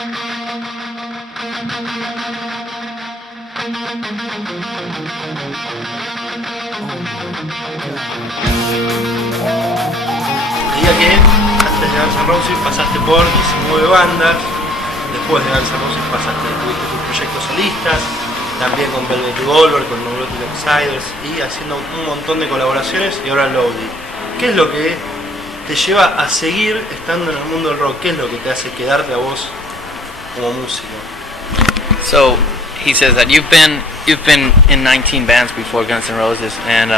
Diría que antes de Guns N' Roses pasaste por 19 bandas, después de Guns N' Roses tuviste tus proyectos solistas, también con Revolver, con Neurotic Outsiders y haciendo un montón de colaboraciones y ahora Loaded. ¿Qué es lo que te lleva a seguir estando en el mundo del rock? ¿Qué es lo que te hace quedarte a vos como músico? So he says that you've been in 19 bands before Guns N' Roses, and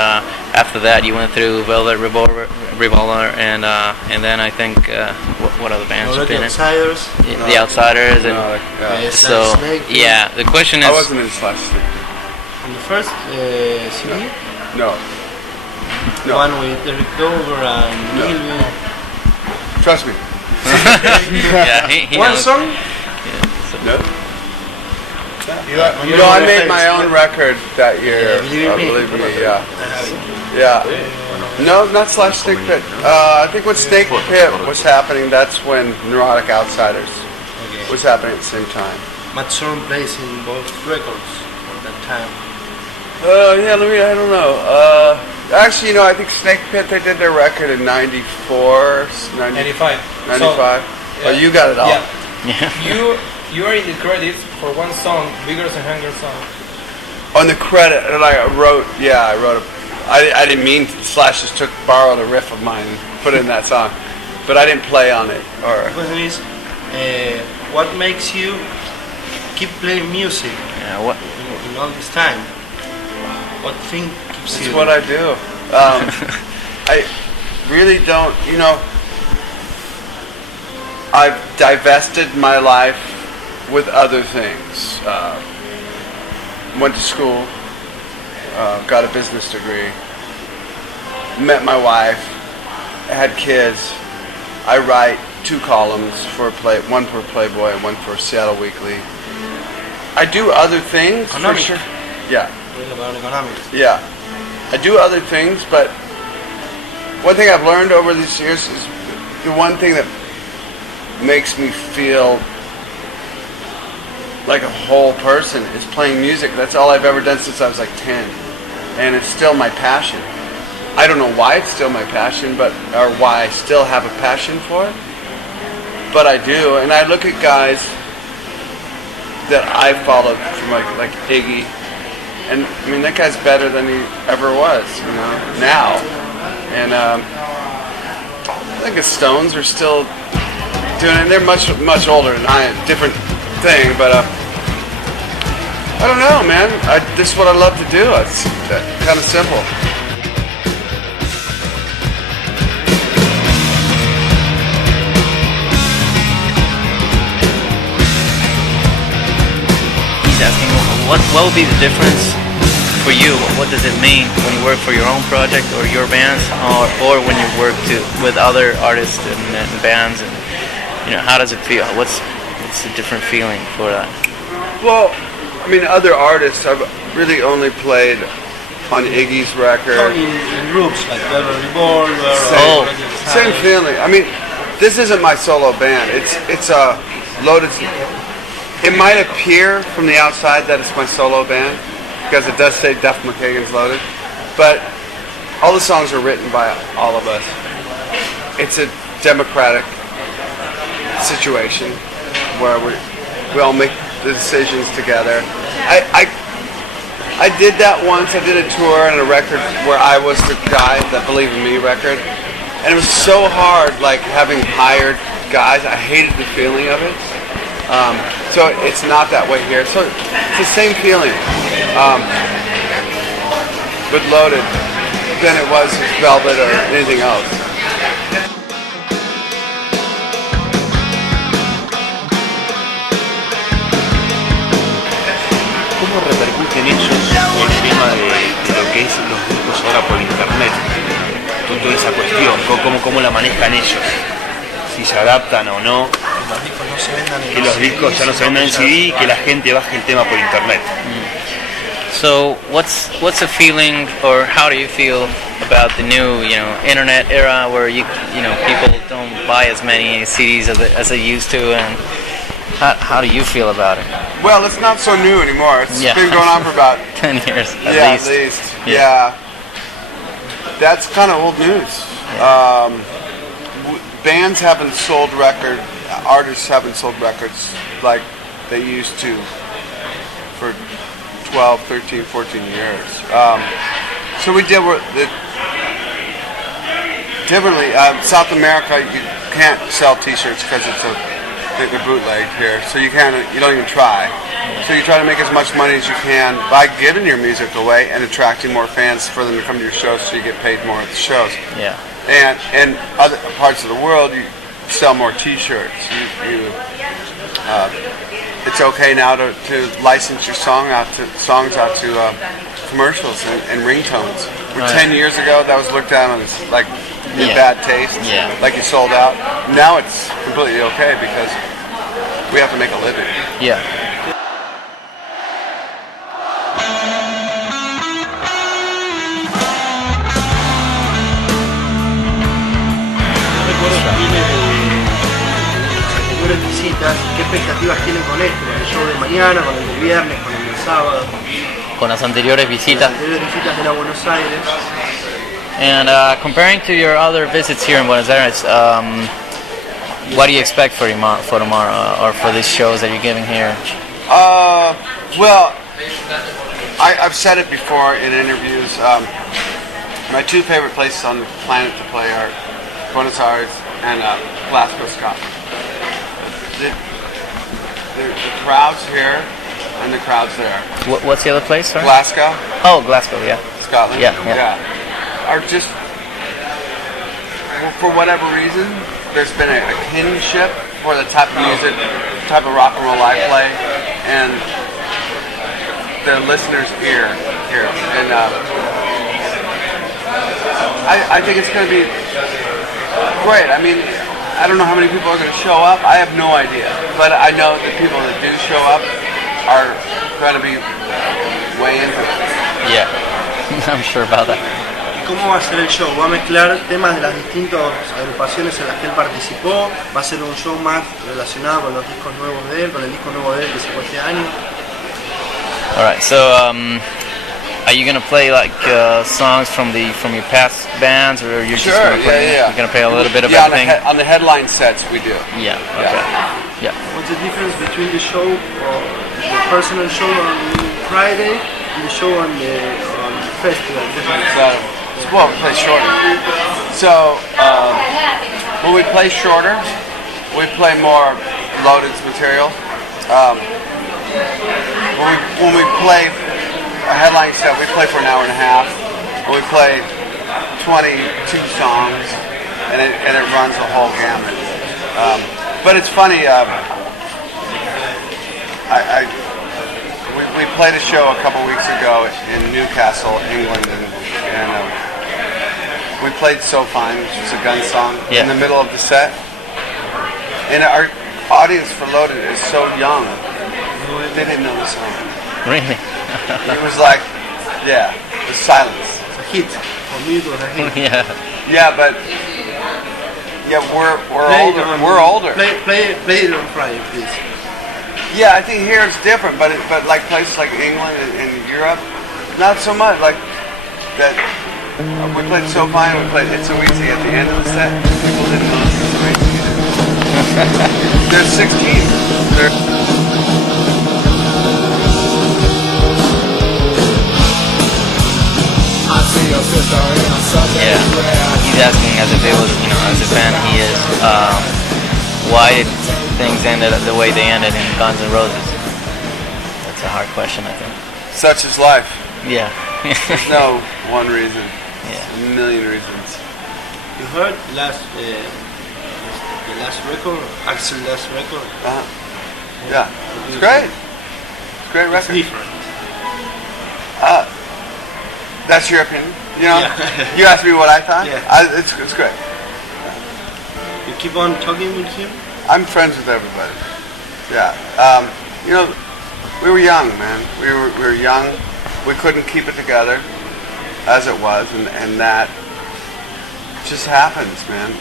after that you went through Velvet Revolver, and then I think what other bands you've been in? Outsiders. The Outsiders, and so Snake, yeah. The question is, I wasn't in Slash Snake. On the first CD? No. The one with Eric Dover and No. Neil. Trust me. yeah, he One knows. song? Yeah, so. No. No, I made my own record that year. Believe me, yeah. Yeah. No, not Slash Snake Pit. I think when Snake Pit was happening, that's when Neurotic Outsiders was happening at the same time. Matt Sorum plays in both records at that time. Yeah, I don't know. Actually, you know, I think Snake Pit, they did their record in 94, 95. 95. So, Oh, you got it all. Yeah. You are in the credits for one song, Bigger and Hunger song. On the credit, like I wrote I didn't mean Slash just borrowed a riff of mine and put it in that song, but I didn't play on it. Or The question is, what makes you keep playing music Yeah, what? in all this time? What thing keeps it's you? what I do. I really don't, you know, I've divested my life with other things. Went to school, got a business degree, met my wife, had kids. I write 2 columns one for Playboy and one for Seattle Weekly. I do other things for Economic. sure. Yeah. About economics. Yeah, I do other things, but one thing I've learned over these years is the one thing that makes me feel like a whole person is playing music. That's all I've ever done since I was like 10, and it's still my passion. I don't know why it's still my passion, or why I still have a passion for it, but I do. And I look at guys that I followed from like Iggy. And I mean, that guy's better than he ever was, you know, now. And I think the Stones are still doing it. They're much older than I am, different thing, but I don't know, man. This is what I love to do. It's kind of simple. He's asking what will be the difference for you? What does it mean when you work for your own project or your bands, or when you work with other artists and bands, and you know, how does it feel? What's the different feeling for that? Well, I mean, other artists, I've really only played on Iggy's record. In groups like Velvet Revolver. Same feeling. I mean, this isn't my solo band. It's a Loaded. It might appear from the outside that it's my solo band because it does say Duff McKagan's Loaded, but all the songs are written by all of us. It's a democratic situation where we all make the decisions together. I did that once. I did a tour and a record where I was the guy, that Believe in Me record, and it was so hard, like having hired guys. I hated the feeling of it. So it's not that way here. So it's the same feeling with Loaded than it was with Velvet or anything else. ¿Cómo repercute en ellos el tema de lo que es los discos ahora por internet? Toda esa cuestión, cómo la manejan ellos, si se adaptan o no, que los discos ya no se vendan en CD, que la gente baje el tema por internet. So what's the feeling, or how do you feel about the new, internet era where people don't buy as many CDs as they used to, and How do you feel about it? Well, it's not so new anymore. It's Yeah. been going on for about 10 years at yeah, least. at least. Yeah. Yeah. That's kind of old news. Bands haven't sold records, artists haven't sold records like they used to for 12, 13, 14 years. So we did it differently. South America, you can't sell T-shirts because they're bootlegged here, so you don't even try. So you try to make as much money as you can by giving your music away and attracting more fans for them to come to your shows, so you get paid more at the shows. Yeah. And in other parts of the world, you sell more T-shirts. It's okay now to license your songs out to commercials and ringtones. Where 10 years ago, that was looked at as like in bad taste, like you sold out. Now it's completely okay because we have to make a living. Yeah. Recuerdo que tiene de las anteriores visitas, qué expectativas tienen con esto, con el show de mañana, con el del viernes, con el del sábado, Con las anteriores visitas. las anteriores visitas de la Buenos Aires. And comparing to your other visits here in Buenos Aires, what do you expect for tomorrow or for these shows that you're giving here? Well, I've said it before in interviews. My two favorite places on the planet to play are Buenos Aires and Glasgow, Scotland. The crowds here and the crowds there. What's the other place? Sorry? Glasgow, Oh, Glasgow, yeah. Scotland. Yeah. Are just, for whatever reason, there's been a kinship for the type of music, type of rock and roll I play, and the listener's ear here. And I think it's going to be great. I mean, I don't know how many people are going to show up. I have no idea. But I know the people that do show up are going to be way into it. Yeah. I'm sure about that. ¿Cómo va a ser el show? ¿Va a mezclar temas de las distintas agrupaciones en las que él participó? ¿Va a ser un show más relacionado con los discos nuevos de él, con el disco nuevo de él que sacó este año? Alright, so are you gonna play like songs from your past bands, or you're just gonna play? Yeah. You're gonna play a little bit of yeah, everything. on the headline sets we do. Yeah. Okay. Yeah. What's the difference between the show, the personal show on Friday and the show on the festival? Well, we play shorter. So when we play shorter, we play more loaded material. When we play a headline set, we play for an hour and a half. And we play 22 songs, and it runs the whole gamut. But it's funny. We played a show a couple weeks ago in Newcastle, England, and we played So Fine, which is a gun song, in the middle of the set. And our audience for Loaded is so young, they didn't know the song. Really? It was like, the silence. It's a hit. For me it was a hit. Yeah, but we're older. Play it on Friday, please. Yeah, I think here it's different, but like places like England and Europe, not so much. Like that, we played So Fine, we played It's So Easy at the end of the set. People didn't know It's So Easy either. They're 16. Yeah. He's asking as if it was, as a fan he is, why did things ended the way they ended in Guns N' Roses? That's a hard question, I think. Such is life. Yeah. There's no one reason. Yeah. A million reasons. You heard the last record, Axel's last record? Yeah. It's great. It's a great It's record. different. That's your opinion. Yeah. You asked me what I thought. Yeah. It's great. You keep on talking with him? I'm friends with everybody. Yeah. We were young, man. We were young. We couldn't keep it together as it was, and that just happens, man.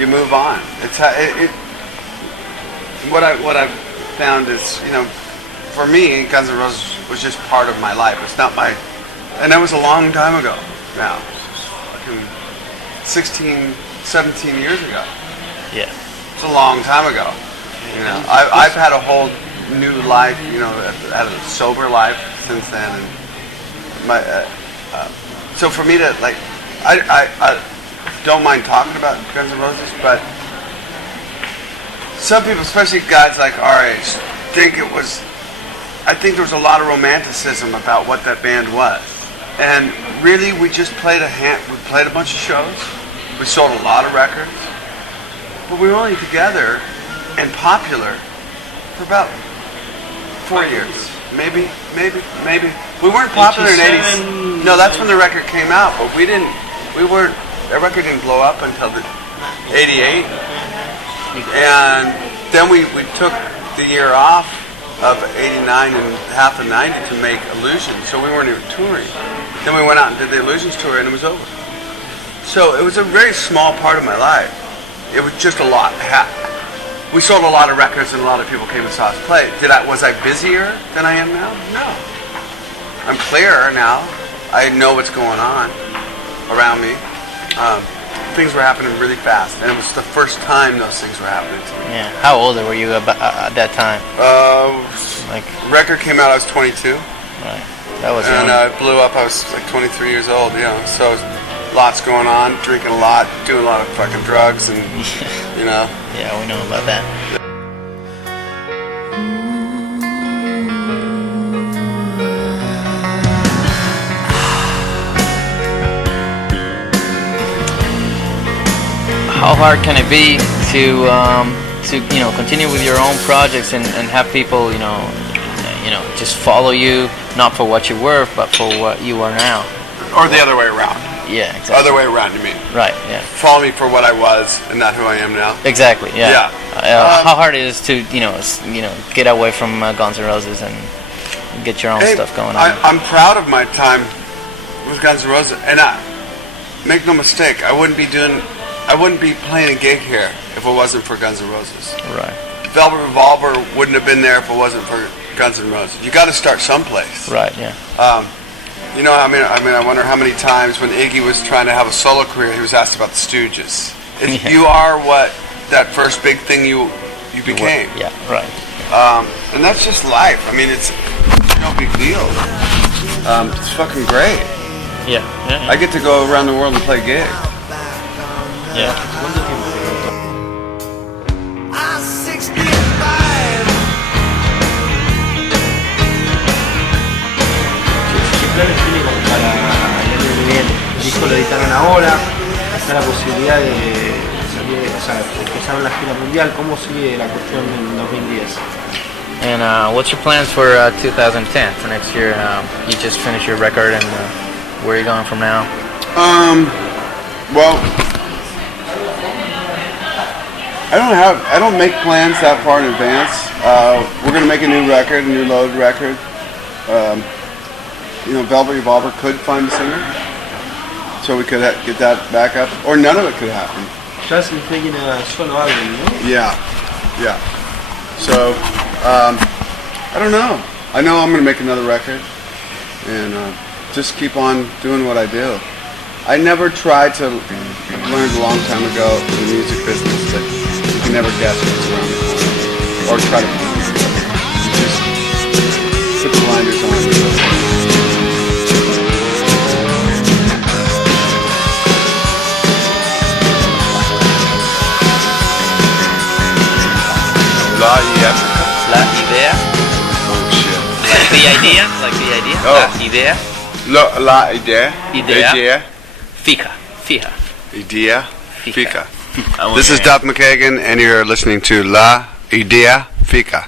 you move on. What I've found is, you know, for me, Guns N' Roses was just part of my life. It's not my, and that was a long time ago now. Fucking 16, 17 years ago. Yeah. It's a long time ago. You know, I've had a whole new life, you know, had a sober life since then, and my so for me to like, I don't mind talking about Guns N' Roses, but some people, especially guys like our age, I think there was a lot of romanticism about what that band was, and really we just played we played a bunch of shows, we sold a lot of records, but we were only together and popular for about 4 years. Maybe. We weren't popular in 80s. No, that's when the record came out, but that record didn't blow up until 88. And then we took the year off of 89 and half of 90 to make Illusions, so we weren't even touring. Then we went out and did the Illusions tour, and it was over. So it was a very small part of my life. It was just a lot. We sold a lot of records, and a lot of people came and saw us play. Was I busier than I am now? No. I'm clearer now. I know what's going on around me. Things were happening really fast, and it was the first time those things were happening to me. Yeah. How old were you at that time? Record came out, I was 22. Right. That was and it blew up, I was like 23 years old, you know. So lots going on, drinking a lot, doing a lot of fucking drugs, and you know. Yeah, we know about that. How hard can it be to you know, continue with your own projects and have people you know just follow you, not for what you were but for what you are now? Or the other way around. Yeah, exactly. Other way around, you mean? Right. Yeah. Follow me for what I was and not who I am now. Exactly. Yeah. Yeah. How hard it is to get away from Guns N' Roses and get your own stuff going on. I'm proud of my time with Guns N' Roses, and make no mistake, I wouldn't be playing a gig here if it wasn't for Guns N' Roses. Right. Velvet Revolver wouldn't have been there if it wasn't for Guns N' Roses. You got to start someplace. Right. Yeah. You know, I mean, I wonder how many times when Iggy was trying to have a solo career, he was asked about the Stooges. You are what that first big thing you became. Yeah, right. And that's just life. I mean, it's no big deal. It's fucking great. Yeah. I get to go around the world and play gigs. Yeah. Tiene como para el año que viene. El disco lo editaron ahora, está la posibilidad de salir, o sea, empezaron la gira mundial. ¿Cómo sigue la cuestión en 2010? And what's your plans for 2010, for next year? You just finished your record, and where are you going from now? Well, I don't make plans that far in advance. We're gonna make a new record, a new Loaded record. You know, Velvet Revolver could find a singer, so we could get that back up, or none of it could happen. Just thinking a solo album, no? Yeah. So, I don't know. I know I'm gonna make another record, and just keep on doing what I do. I never tried to learn a long time ago in the music business that you can never guess what's around the corner, or try to just put the blinders on. La idea. Oh shit. Like the idea? Like the idea? Oh. La idea. La idea. Idea. Fija. Idea Fija. This is Duff McKagan, and you're listening to La Idea Fija.